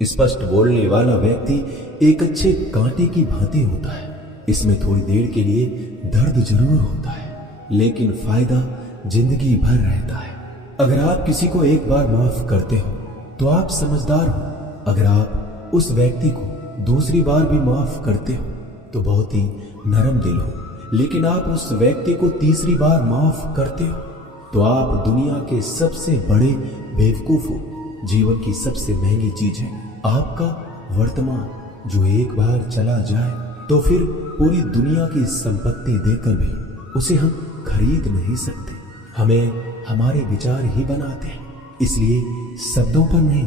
स्पष्ट बोलने वाला व्यक्ति एक अच्छे कांटे की भांति होता है। इसमें थोड़ी देर के लिए दर्द जरूर होता है, लेकिन फायदा जिंदगी भर रहता है। अगर आप किसी को एक बार माफ करते हो तो आप समझदार हो। अगर आप उस व्यक्ति को दूसरी बार भी माफ करते हो तो बहुत ही नरम दिल हो। लेकिन आप उस व्यक्ति को तीसरी बार माफ करते हो तो आप दुनिया के सबसे बड़े बेवकूफ हो। जीवन की सबसे महंगी चीज है आपका वर्तमान, जो एक बार चला जाए तो फिर पूरी दुनिया की संपत्ति देकर भी उसे हम खरीद नहीं सकते। हमें हमारे विचार ही बनाते हैं, इसलिए शब्दों पर नहीं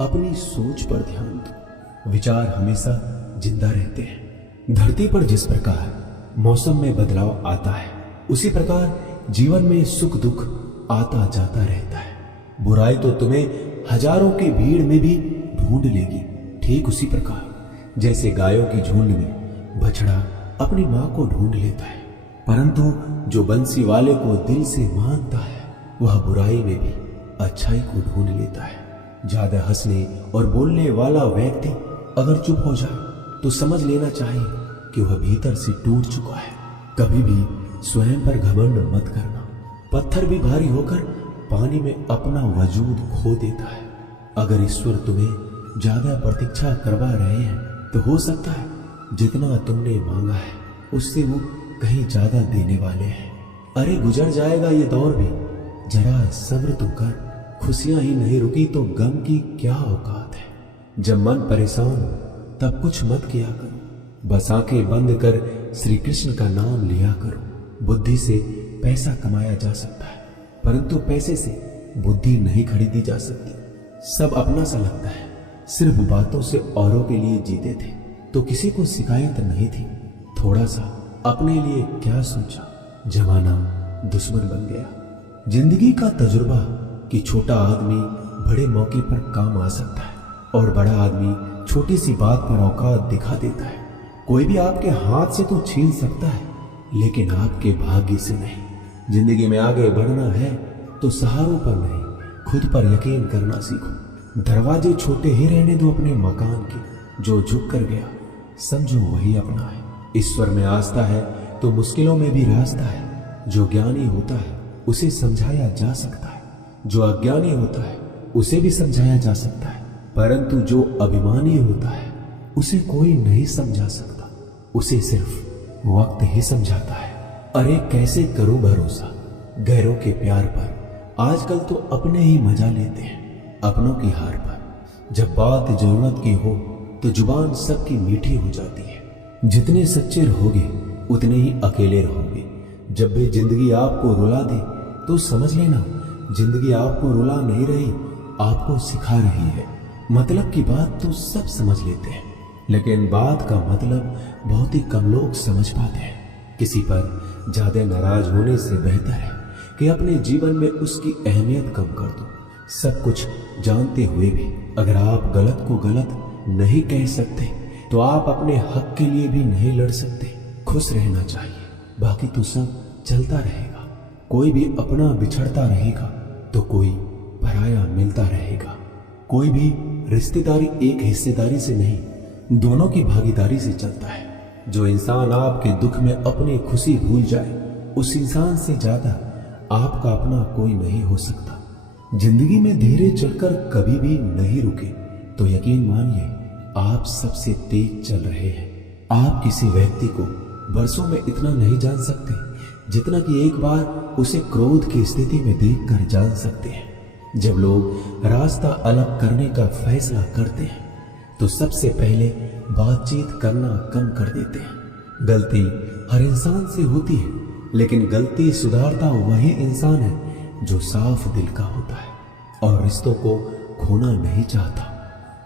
अपनी सोच पर ध्यान दो। विचार हमेशा जिंदा रहते हैं। धरती पर जिस प्रकार मौसम में बदलाव आता है, उसी प्रकार जीवन में सुख दुख आता जाता रहता है। बुराई तो तुम्हें हजारों की भीड़ में भी ढूंढ लेगी, ठीक उसी प्रकार जैसे गायों की झुंड में बछड़ा अपनी मां को ढूंढ लेता है। परंतु जो बंसी वाले को दिल से मानता है, वह बुराई में भी अच्छाई को ढूंढ लेता है। ज्यादा हंसने और बोलने वाला व्यक्ति अगर चुप हो जाए तो समझ लेना चाहिए कि वह भीतर से टूट चुका है। कभी भी स्वयं पर घमंड मत करना। पत्थर भी भारी होकर पानी में अपना वजूद खो देता है। अगर ईश्वर तुम्हें ज्यादा प्रतीक्षा करवा रहे हैं तो हो सकता है जितना तुमने मांगा है उससे वो कहीं ज्यादा देने वाले हैं। अरे गुजर जाएगा ये दौर भी, जरा सब्र तो कर। खुशियां ही नहीं रुकी तो गम की क्या औकात है। जब मन परेशान हो तब कुछ मत किया करो, बस आंखें बंद कर श्री कृष्ण का नाम लिया करो। बुद्धि से पैसा कमाया जा सकता है, परंतु पैसे से बुद्धि नहीं खरीदी जा सकती। सब अपना सा लगता है। सिर्फ बातों से औरों के लिए जीते थे तो किसी को शिकायत नहीं थी। थोड़ा सा अपने लिए क्या सोचा, जमाना दुश्मन बन गया। जिंदगी का तजुर्बा कि छोटा आदमी बड़े मौके पर काम आ सकता है और बड़ा आदमी छोटी सी बात पर औकात दिखा देता है। कोई भी आपके हाथ से तो छीन सकता है, लेकिन आपके भाग्य से नहीं। जिंदगी में आगे बढ़ना है तो सहारों पर नहीं, खुद पर यकीन करना सीखो। दरवाजे छोटे ही रहने दो अपने मकान के। जो झुक कर गया समझो वही अपना है। ईश्वर में आस्था है तो मुश्किलों में भी रास्ता है। जो ज्ञानी होता है उसे समझाया जा सकता है, जो अज्ञानी होता है उसे भी समझाया जा सकता है, परंतु जो अभिमानी होता है उसे कोई नहीं समझा सकता। उसे सिर्फ वक्त ही समझाता है। अरे कैसे करूं भरोसा गैरों के प्यार पर। आजकल तो अपने ही मजा लेते हैं अपनों की हार पर। जब बात जरूरत की हो तो जुबान सबकी मीठी हो जाती है। जितने सच्चे रहोगे उतने ही अकेले रहोगे। जब भी जिंदगी आपको रुला दे तो समझ लेना जिंदगी आपको रुला नहीं रही, आपको सिखा रही है। मतलब की बात तो सब समझ लेते हैं, लेकिन बात का मतलब बहुत ही कम लोग समझ पाते हैं। किसी पर ज्यादा नाराज होने से बेहतर है कि अपने जीवन में उसकी अहमियत कम कर दो। सब कुछ जानते हुए भी अगर आप गलत को गलत नहीं कह सकते तो आप अपने हक के लिए भी नहीं लड़ सकते। खुश रहना चाहिए, बाकी तो सब चलता रहेगा। कोई भी अपना बिछड़ता रहेगा तो कोई पराया मिलता रहेगा। कोई भी रिश्तेदारी एक हिस्सेदारी से नहीं, दोनों की भागीदारी से चलता है। जो इंसान आपके दुख में अपनी खुशी भूल जाए, उस इंसान से ज्यादा आपका अपना कोई नहीं हो सकता। जिंदगी में धीरे चलकर कभी भी नहीं रुके तो यकीन मानिए आप सबसे तेज चल रहे हैं। आप किसी व्यक्ति को बरसों में इतना नहीं जान सकते जितना कि एक बार उसे क्रोध की स्थिति में देखकर जान सकते हैं। जब लोग रास्ता अलग करने का फैसला करते हैं तो सबसे पहले बातचीत करना कम कर देते हैं। गलती हर इंसान से होती है, लेकिन गलती सुधारता वही इंसान है जो साफ दिल का होता है और रिश्तों को खोना नहीं चाहता।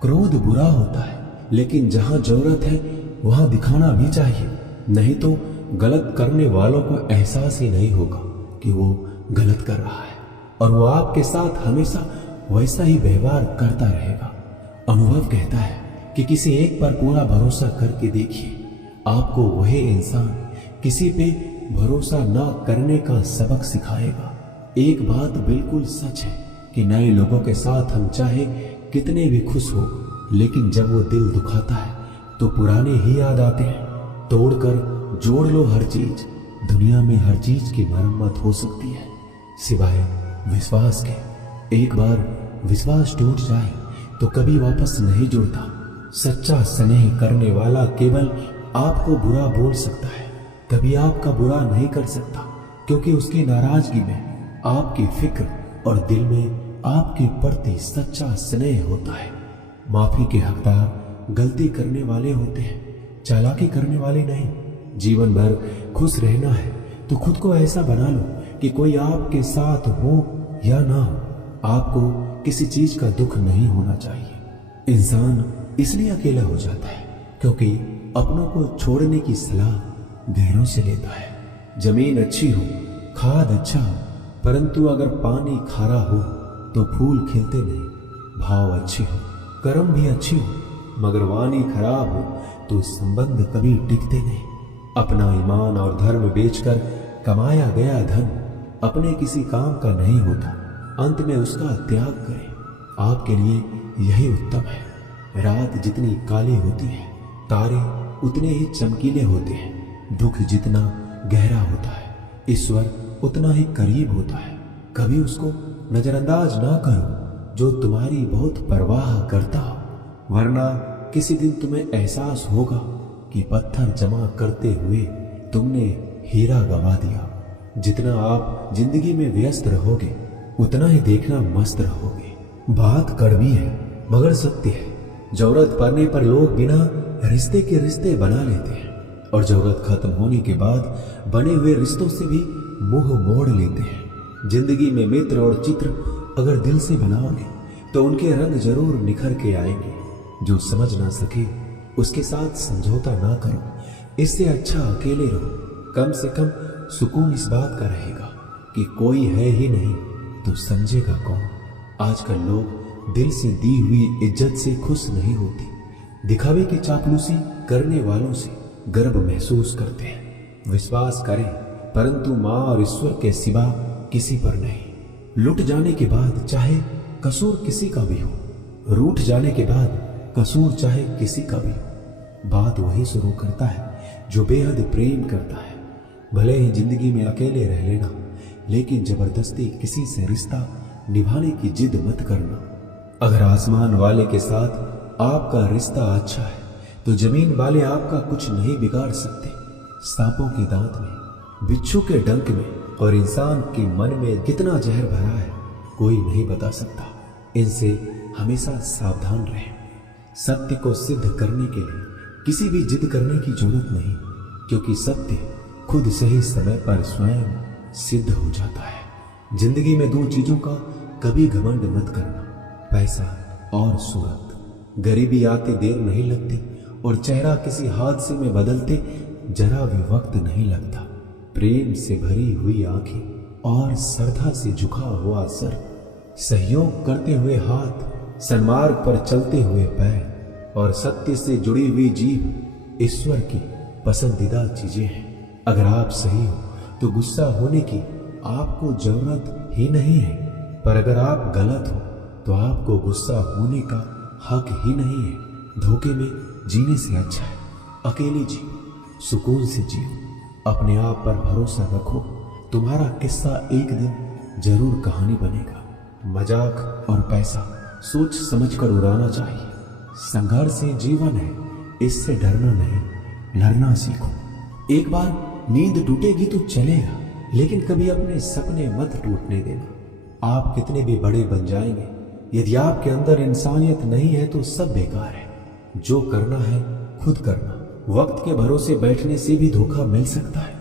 क्रोध बुरा होता है, लेकिन जहां जरूरत है वहां दिखाना भी चाहिए, नहीं तो गलत करने वालों को एहसास ही नहीं होगा कि वो गलत कर रहा है और वो आपके साथ हमेशा वैसा ही व्यवहार करता रहेगा। अनुभव कहता है कि किसी एक पर पूरा भरोसा करके देखिए, आपको वही इंसान किसी पे भरोसा ना करने का सबक सिखाएगा। एक बात बिल्कुल सच है कि नए लोगों के साथ हम चाहे कितने भी खुश हो, लेकिन जब वो दिल दुखाता है तो पुराने ही याद आते हैं। तोड़कर जोड़ लो हर चीज, दुनिया में हर चीज की मरम्मत हो सकती है सिवाय विश्वास के। एक बार विश्वास टूट जाए तो कभी वापस नहीं जुड़ता। सच्चा स्नेह करने वाला केवल आपको बुरा बोल सकता है, कभी आपका बुरा नहीं कर सकता, क्योंकि उसकी नाराजगी में आपकी फिक्र और दिल में आपके प्रति सच्चा स्नेह होता है। माफी के हकदार गलती करने वाले होते हैं, चालाकी करने वाले नहीं। जीवन भर खुश रहना है तो खुद को ऐसा बना लो कि कोई आपके साथ हो या ना हो, आपको किसी चीज का दुख नहीं होना चाहिए। इंसान इसलिए अकेला हो जाता है क्योंकि अपनों को छोड़ने की सलाह गैरों से लेता है। जमीन अच्छी हो, खाद अच्छा हो, परंतु अगर पानी खारा हो तो फूल खिलते नहीं। भाव अच्छे हो, कर्म भी अच्छी हो, मगर वाणी खराब हो तो संबंध कभी टिकते नहीं। अपना ईमान और धर्म बेचकर कमाया गया धन अपने किसी काम का नहीं होता, अंत में उसका त्याग करें। आपके लिए यही उत्तम है। रात जितनी काली होती है, तारे उतने ही चमकीले होते हैं। दुख जितना गहरा होता है, ईश्वर उतना ही करीब होता है। कभी उसको नजरअंदाज ना करो जो तुम्हारी बहुत परवाह करता हो, वरना किसी दिन तुम्हें एहसास होगा कि पत्थर जमा करते हुए तुमने हीरा गवा दिया। जितना आप जिंदगी में व्यस्त रहोगे उतना ही देखना मस्त रहोगे। बात कड़वी है मगर सत्य है। जरूरत पड़ने पर लोग बिना रिश्ते के रिश्ते बना लेते हैं और जरूरत खत्म होने के बाद बने हुए रिश्तों से भी मुंह मोड़ लेते हैं। जिंदगी में मित्र और चित्र अगर दिल से बनाओगे तो उनके रंग जरूर निखर के आएंगे। जो समझ ना सके उसके साथ समझौता ना करो, इससे अच्छा अकेले रहो। कम से कम सुकून इस बात का रहेगा कि कोई है ही नहीं तो समझेगा कौन। आजकल लोग दिल से दी हुई इज्जत से खुश नहीं होते, दिखावे की चापलूसी करने वालों से गर्व महसूस करते हैं। विश्वास करें परंतु मां और ईश्वर के सिवा किसी पर नहीं। लुट जाने के बाद चाहे कसूर किसी का भी हो, रूठ जाने के बाद कसूर चाहे किसी का भी हो, बात वही शुरू करता है जो बेहद प्रेम करता है। भले ही जिंदगी में अकेले रह लेना, लेकिन जबरदस्ती किसी से रिश्ता निभाने की जिद मत करना। अगर आसमान वाले के साथ आपका रिश्ता अच्छा है तो जमीन वाले आपका कुछ नहीं बिगाड़ सकते। सांपों के दांत में, बिच्छू के डंक में और इंसान के मन में कितना जहर भरा है कोई नहीं बता सकता। इनसे हमेशा सावधान रहें। सत्य को सिद्ध करने के लिए किसी भी जिद करने की जरूरत नहीं, क्योंकि सत्य खुद से ही समय पर स्वयं सिद्ध हो जाता है। जिंदगी में दो चीजों का कभी घमंड मत करना, पैसा और सूरत। गरीबी आते देर नहीं लगती और चेहरा किसी हादसे में बदलते जरा भी वक्त नहीं लगता। प्रेम से भरी हुई आंखें और श्रद्धा से झुका हुआ सर, सहयोग करते हुए हाथ, सन्मार्ग पर चलते हुए पैर और सत्य से जुड़ी हुई जीभ ईश्वर की पसंदीदा चीजें हैं। अगर आप सही हो तो गुस्सा होने की आपको जरूरत ही नहीं है, पर अगर आप गलत हो तो आपको गुस्सा होने का हक ही नहीं है। धोखे में जीने से अच्छा है अकेले जियो, सुकून से जियो, अपने आप पर भरोसा रखो। तुम्हारा किस्सा एक दिन जरूर कहानी बनेगा। मजाक और पैसा सोच समझकर उड़ाना चाहिए। संघर्ष ही जीवन है, इससे डरना नहीं, लड़ना सीखो। एक बार नींद टूटेगी तो चलेगा, लेकिन कभी अपने सपने मत टूटने देना। आप कितने भी बड़े बन जाएंगे, यदि आपके अंदर इंसानियत नहीं है तो सब बेकार है। जो करना है खुद करना। वक्त के भरोसे बैठने से भी धोखा मिल सकता है।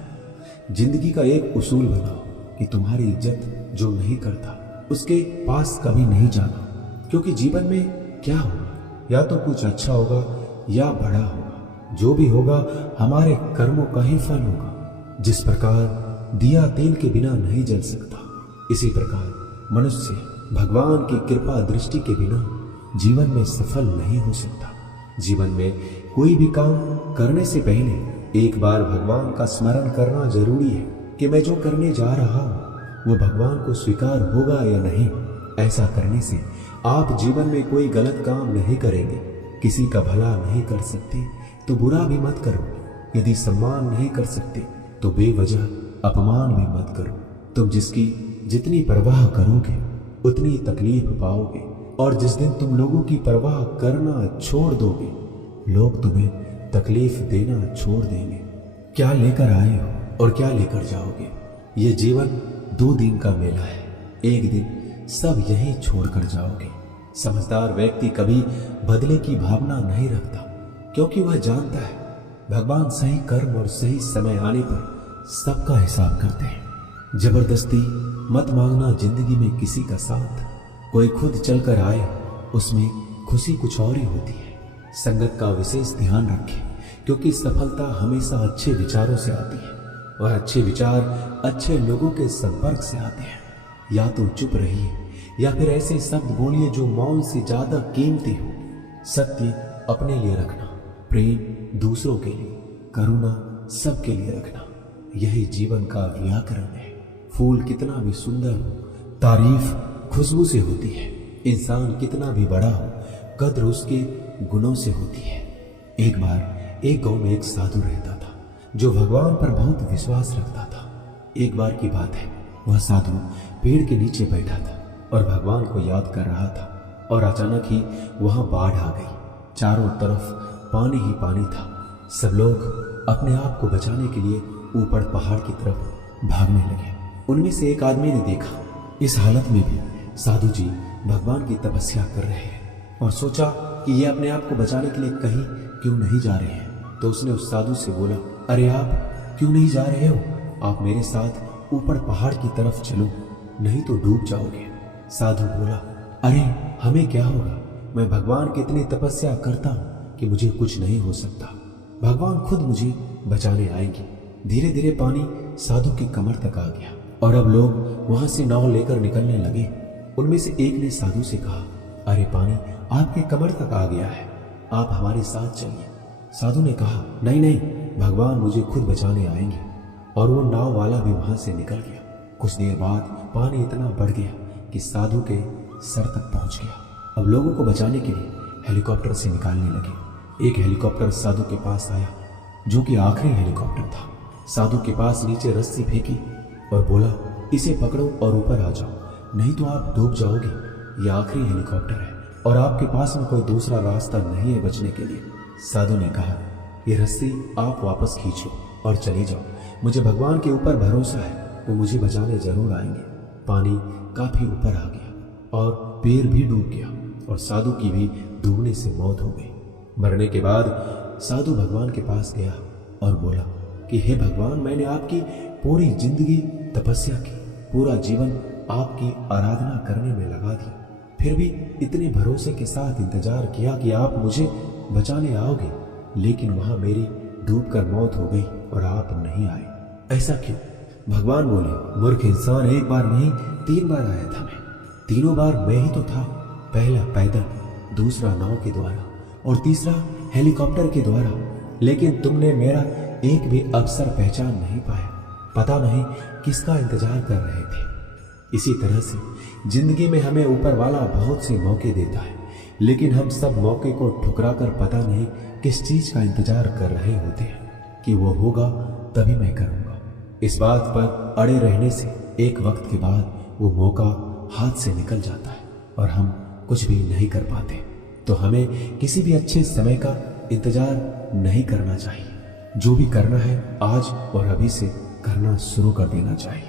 जिंदगी का एक उसूल बनाओ कि तुम्हारी इज्जत जो नहीं करता उसके पास कभी नहीं जाना, क्योंकि जीवन में क्या होगा, या तो कुछ अच्छा होगा या बड़ा होगा। जो भी होगा हमारे कर्मों का ही फल होगा। जिस प्रकार दिया तेल के बिना नहीं जल सकता, इसी प्रकार मनुष्य भगवान की कृपा दृष्टि के बिना जीवन में सफल नहीं हो सकता। जीवन में कोई भी काम करने से पहले एक बार भगवान का स्मरण करना जरूरी है कि मैं जो करने जा रहा हूँ वो भगवान को स्वीकार होगा या नहीं। ऐसा करने से आप जीवन में कोई गलत काम नहीं करेंगे, किसी का भला नहीं कर सकते तो बुरा भी मत करो। यदि सम्मान नहीं कर सकते तो बेवजह अपमान भी मत करो। तुम जिसकी जितनी परवाह करोगे उतनी तकलीफ पाओगे, और जिस दिन तुम लोगों की परवाह करना छोड़ दोगे लोग तुम्हें तकलीफ देना छोड़ देंगे। क्या लेकर आए हो और क्या लेकर जाओगे? ये जीवन 2 दिन का मेला है, एक दिन सब यही छोड़कर जाओगे। समझदार व्यक्ति कभी बदले की भावना नहीं रखता, क्योंकि वह जानता है भगवान सही कर्म और सही समय आने पर सबका हिसाब करते हैं। जबरदस्ती मत मांगना जिंदगी में किसी का साथ। कोई खुद चलकर आए उसमें खुशी कुछ और ही होती है। संगत का विशेष ध्यान रखें, क्योंकि सफलता हमेशा अच्छे विचारों से आती है, और अच्छे विचार अच्छे लोगों के संपर्क से आते हैं। या तो चुप रहिए या फिर ऐसे शब्द बोलिए जो मौन से ज्यादा कीमती हो। सत्य अपने लिए रखना, प्रेम दूसरों के लिए, करुणा सबके लिए रखना, यही जीवन का व्याकरण है। फूल कितना भी सुंदर हो, तारीफ खुशबू से होती है। इंसान कितना भी बड़ा हो, कद्र उसके गुणों से होती है। एक बार एक गांव में एक साधु रहता था जो भगवान पर बहुत विश्वास रखता था। एक बार की बात है, वह साधु पेड़ के नीचे बैठा था और भगवान को याद कर रहा था, और अचानक ही वहां बाढ़ आ गई। चारों तरफ पानी ही पानी था। सब लोग अपने आप को बचाने के लिए ऊपर पहाड़ की तरफ भागने लगे। उनमें से एक आदमी ने देखा इस हालत में भी साधु जी भगवान की तपस्या कर रहे हैं, और सोचा कि ये अपने आप को बचाने के लिए कहीं क्यों नहीं जा रहे हैं। तो उसने उस साधु से बोला, अरे आप क्यों नहीं जा रहे हो? आप मेरे साथ ऊपर पहाड़ की तरफ चलो, नहीं तो डूब जाओगे। साधु बोला, अरे हमें क्या होगा, मैं भगवान की इतनी तपस्या करता हूँ कि मुझे कुछ नहीं हो सकता। भगवान खुद मुझे बचाने आएंगे। धीरे धीरे पानी साधु की कमर तक आ गया, और अब लोग वहां से नाव लेकर निकलने लगे। उनमें से एक ने साधु से कहा, अरे पानी आपके कमर तक आ गया है, आप हमारे साथ चलिए। साधु ने कहा, नहीं नहीं, भगवान मुझे खुद बचाने आएंगे। और वो नाव वाला भी वहां से निकल गया। कुछ देर बाद पानी इतना बढ़ गया कि साधु के सर तक पहुंच गया। अब लोगों को बचाने के लिए हेलीकॉप्टर से निकालने लगे। एक हेलीकॉप्टर साधु के पास आया, जो कि आखिरी हेलीकॉप्टर था। साधु के पास नीचे रस्सी फेंकी और बोला, इसे पकड़ो और ऊपर आ जाओ, नहीं तो आप डूब जाओगे। यह आखिरी हेलीकॉप्टर है और आपके पास में कोई दूसरा रास्ता नहीं है बचने के लिए। साधु ने कहा, ये रस्सी आप वापस खींच लो और चले जाओ। मुझे भगवान के ऊपर भरोसा है, वो मुझे बचाने जरूर आएंगे। पानी काफी ऊपर आ गया और पेड़ भी डूब गया, और साधु की भी डूबने से मौत हो गई। मरने के बाद साधु भगवान के पास गया और बोला कि हे भगवान, मैंने आपकी पूरी जिंदगी तपस्या की, पूरा जीवन आपकी आराधना करने में लगा दिया, फिर भी इतने भरोसे के साथ इंतजार किया कि आप मुझे बचाने आओगे, लेकिन वहां मेरी डूबकर मौत हो गई और आप नहीं आए। ऐसा क्यों? भगवान बोले, मूर्ख इंसान, एक बार नहीं 3 बार आया था मैं। तीनों बार मैं ही तो था। पहला पैदल, दूसरा नाव के द्वारा, और तीसरा हेलीकॉप्टर के द्वारा, लेकिन तुमने मेरा एक भी अवसर पहचान नहीं पाया। पता नहीं किसका इंतजार कर रहे थे। इसी तरह से जिंदगी में हमें ऊपर वाला बहुत से मौके देता है, लेकिन हम सब मौके को ठुकराकर पता नहीं किस चीज का इंतजार कर रहे होते हैं कि वो होगा तभी मैं करूंगा। इस बात पर अड़े रहने से एक वक्त के बाद वो मौका हाथ से निकल जाता है और हम कुछ भी नहीं कर पाते। तो हमें किसी भी अच्छे समय का इंतजार नहीं करना चाहिए। जो भी करना है आज और अभी से करना शुरू कर देना चाहिए।